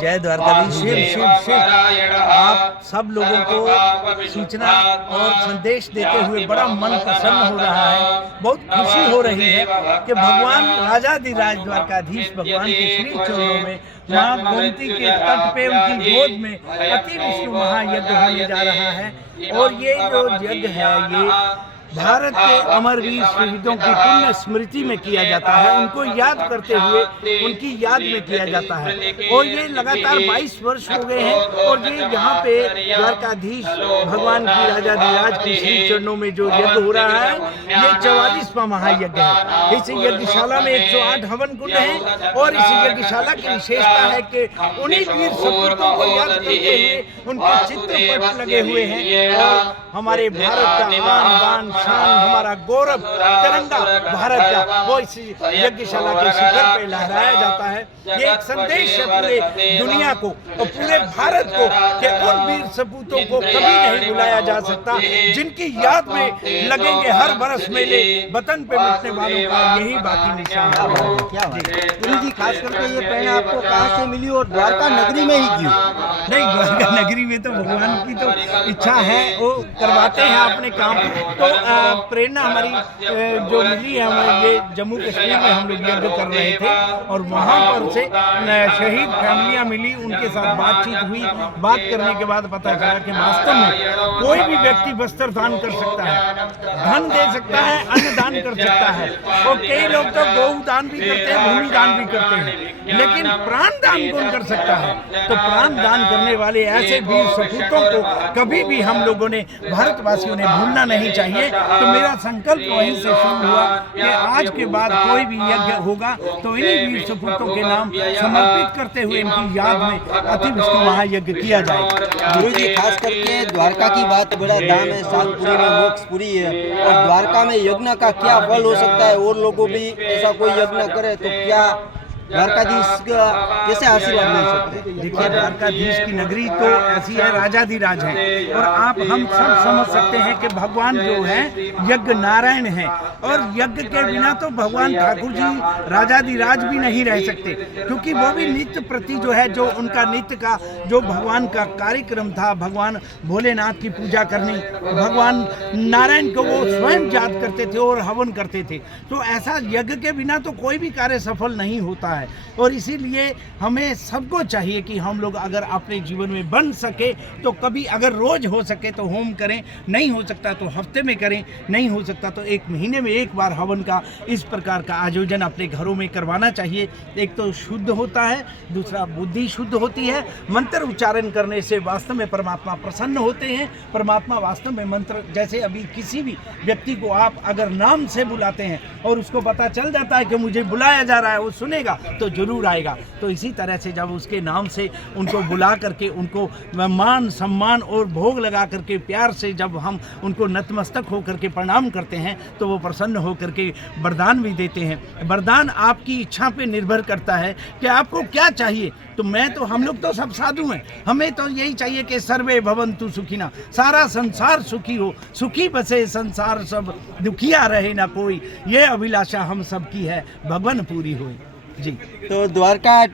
जय द्वारकाधीश। शिव शिव शिव। आप सब लोगों को सूचना और संदेश देते हुए बड़ा मन प्रसन्न हो रहा है, बहुत खुशी हो रही है कि भगवान राजाधिराज द्वारकाधीश भगवान के श्री चरणों में माँ गोमती के तट पे उनकी गोद में अति विष्णु महायज्ञ होने जा रहा है। और ये जो यज्ञ है ये भारत के अमरवीर शहीदों की पुण्य स्मृति में किया जाता है, उनको याद करते हुए उनकी याद में किया जाता है। और ये लगातार 22 वर्ष हो गए हैं और ये यहाँ पे द्वारकाधीश भगवान की राजाधिराज की श्री चरणों में जो यज्ञ हो रहा है ये 44वां महायज्ञ है। इस यज्ञशाला में 108 हवन कुंड हैं और इस यज्ञशाला की विशेषता है कि उन्हीं वीर सपूतों को याद करते हुए उनके चित्रपट लगे हुए हैं। और हमारे भारत का आन बान शान, हमारा गौरव तिरंगा भारत का वो इस यज्ञशाला के शिखर पे लहराया जाता है। ये एक संदेश है पूरे दुनिया को और पूरे भारत को कि उन वीर सपूतों को कभी नहीं भुलाया जा सकता जिनकी याद में लगेंगे हर बरस मेले, वतन पे मिटने वालों का यही बाकी निशान है। क्या बात जी, खास करके ये प्रेरणा आपको कहाँ से मिली और द्वारका नगरी में ही क्यों? नहीं, द्वारका नगरी में तो भगवान की तो इच्छा है, वो करवाते हैं अपने काम। तो प्रेरणा हमारी जो मिली है, हमें ये जम्मू कश्मीर में हम लोग यज्ञ कर रहे थे और वहाँ पर से शहीद फैमिलियाँ मिली, उनके साथ बातचीत हुई। बात करने के बाद पता चला कि वास्तव में कोई भी व्यक्ति वस्त्र दान कर सकता है, धन दे सकता है, अन्न दान कर सकता है और कई लोग तो गौ दान भी करते हैं, भूमि दान भी करते हैं, लेकिन प्राण दान कौन कर सकता है? तो प्राण दान करने वाले ऐसे वीर सपूतों को कभी भी हम लोगों ने, भारतवासियों ने भूलना नहीं चाहिए। तो मेरा संकल्प वहीं से शुरू हुआ कि आज के बाद कोई भी यज्ञ होगा तो इन्हीं वीर सपूतों के नाम समर्पित करते हुए इनकी याद में अति विष्णु महायज्ञ किया जाएगा। गुरु जी, खास करके द्वारका की बात बड़ा धाम है, सातपुरी में मोक्षपुरी है और द्वारका में यज्ञ का क्या फल हो सकता है? और लोगों भी ऐसा कोई यज्ञ करे तो क्या द्वारकाधीश का कैसे आशीर्वाद मिल सकते हैं? देखिए, द्वारकाधीश की नगरी तो ऐसी है, राजाधिराज है और आप हम सब समझ सकते हैं कि भगवान जो है यज्ञ नारायण है और यज्ञ के बिना तो भगवान ठाकुर जी राजाधिराज भी नहीं रह सकते, क्योंकि वो भी नित्य प्रति जो है, जो उनका नित्य का जो भगवान का कार्यक्रम था, भगवान भोलेनाथ की पूजा करनी, भगवान नारायण को वो स्वयं याद करते थे और हवन करते थे। तो ऐसा यज्ञ के बिना तो कोई भी कार्य सफल नहीं होता है। और इसीलिए हमें सबको चाहिए कि हम लोग अगर अपने जीवन में बन सके तो कभी, अगर रोज हो सके तो होम करें, नहीं हो सकता तो हफ्ते में करें, नहीं हो सकता तो 1 महीने में 1 बार हवन का इस प्रकार का आयोजन अपने घरों में करवाना चाहिए। एक तो शुद्ध होता है, दूसरा बुद्धि शुद्ध होती है। मंत्र उच्चारण करने से वास्तव में परमात्मा प्रसन्न होते हैं। परमात्मा वास्तव में मंत्र, जैसे अभी किसी भी व्यक्ति को आप अगर नाम से बुलाते हैं और उसको पता चल जाता है कि मुझे बुलाया जा रहा है, वो सुनेगा तो जरूर आएगा। तो इसी तरह से जब उसके नाम से उनको बुला करके उनको मान सम्मान और भोग लगा करके प्यार से जब हम उनको नतमस्तक होकर के प्रणाम करते हैं तो वो प्रसन्न होकर के वरदान भी देते हैं। वरदान आपकी इच्छा पे निर्भर करता है कि आपको क्या चाहिए। तो हम लोग तो सब साधु हैं, हमें तो यही चाहिए कि सर्वे भवन्तु सुखिना, सारा संसार सुखी हो, सुखी बसे संसार सब, दुखिया रहे ना कोई, ये अभिलाषा हम सब की है, भगवान पूरी हो जी। तो द्वारका